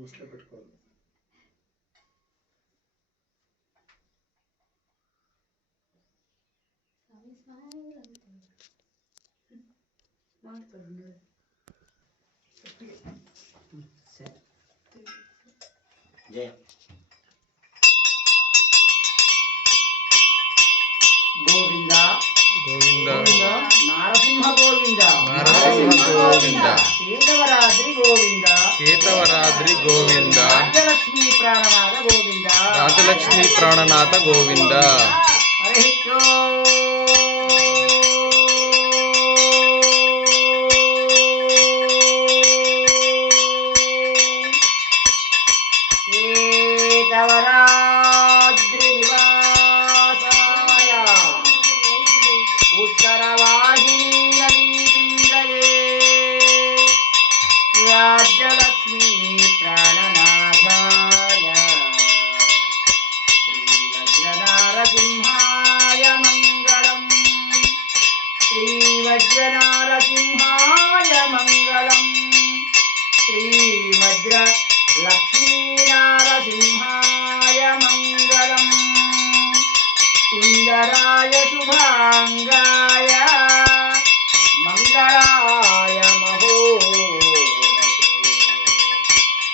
ముస్లో పెట్టుకోవాలి. జయ గోవింద గోవింద నారసింహ గోవింద నరసింహ గోవింద కేతవరాద్రి గోవింద కేతవరాద్రి గోవింద రాజలక్ష్మీ ప్రాణనాథ గోవింద రాజలక్ష్మీ ప్రాణనాథ గోవింద. హరి కేతవరాద్రి నివాసాయ ఉత్తరవాహినీ నదీతీరయే రాజ్యలక్ష్మీ ప్రాణనాథాయ శ్రీవజ్రనారసింహాయ మంగళం. శ్రీవజ్రనారసింహాయ మంగళం. శ్రీవజ్ర లక్ష్మీనారసింహాయ మంగళం. సుందరాయ శుభాంగాయ మంగళాయ మహోదతే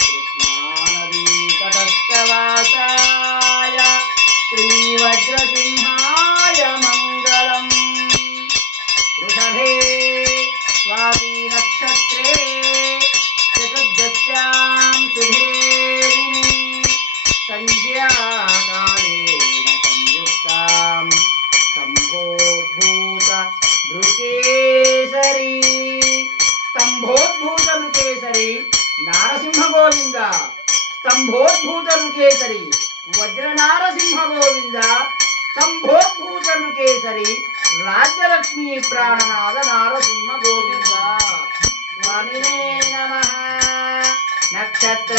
కృష్ణానదీ తటస్థవాసాయ శ్రీవజ్రసింహాయ మంగళం. వృషభే స్వాతి నక్షత్రే చతుర్దశ్యాం శుభే దినే సంధ్యాకాలేన సంయుక్తాం స్తంభోద్భూత నృకేసరి స్తంభోద్భూత నృకేసరి నారసింహ గోవింద. స్తంభోద్భూత నృకేసరి వజ్ర నారసింహ గోవింద. స్తంభోద్భూత నృకేసరి రాజ్యలక్ష్మీ ప్రాణనాథ నారసింహ గోవింద. స్వామినే నమః. నక్షత్ర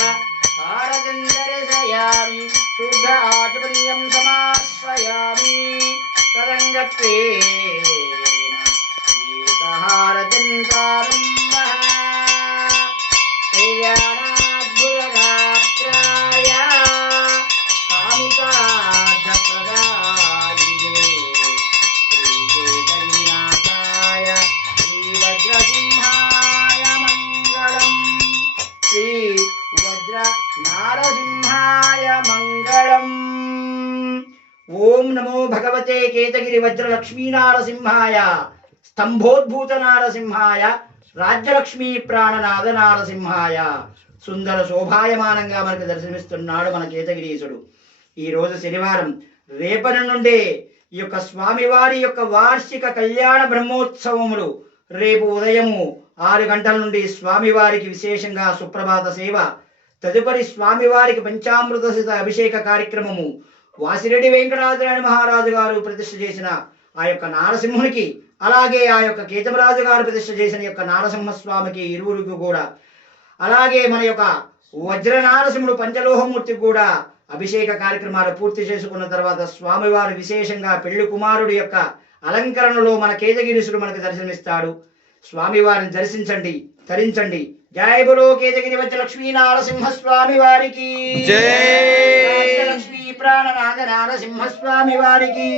హారతిం దర్శయామి శుద్ధ ఆచమనీయం సమార్పయామి తదంగత్వేన ఏకహారతిం ప్రారంభః. కళ్యాణాద్భుతగాత్రాయ కామితార్థప్రదాయినే శ్రీకేతగిరినాథాయ శ్రీవజ్రసింహాయ మంగళం. శ్రీ వజ్ర నారసింహాయ మంగళం. ఓం నమో భగవతే కేతగిరి వజ్ర లక్ష్మీనారసింహాయ స్తంభోద్భూత నారసింహాయ రాజ్యలక్ష్మీ ప్రాణనాథ నారసింహాయ. సుందర శోభాయమానంగా మనకు దర్శనమిస్తున్నాడు మన కేతగిరీశుడు. ఈరోజు శనివారం. రేపటి నుండే ఈ యొక్క స్వామివారి యొక్క వార్షిక కళ్యాణ బ్రహ్మోత్సవములు. రేపు ఉదయము 6 గంటల నుండి స్వామివారికి విశేషంగా సుప్రభాత సేవ, తదుపరి స్వామివారికి పంచామృత సిత అభిషేక కార్యక్రమము, వాసిరెడ్డి వెంకటాద్రి మహారాజు గారు ప్రతిష్ఠ చేసిన ఆ యొక్క నారసింహునికి, అలాగే ఆ యొక్క కేతమరాజు గారు ప్రతిష్ఠ చేసిన యొక్క నారసింహస్వామికి ఇరువురికి కూడా, అలాగే మన యొక్క వజ్ర నారసింహుడు పంచలోహమూర్తికి కూడా అభిషేక కార్యక్రమాలు పూర్తి చేసుకున్న తర్వాత స్వామివారు విశేషంగా పెళ్లి కుమారుడి యొక్క అలంకరణలో మన కేతగిరీశుడు మనకు దర్శనమిస్తాడు. స్వామివారిని దర్శించండి, తరించండి. జయ బలో కేతగిరి వజ్ర లక్ష్మీ నారసింహ స్వామి వారికి జై. లక్ష్మీ ప్రాణనాథ నారసింహ స్వామి వారికి.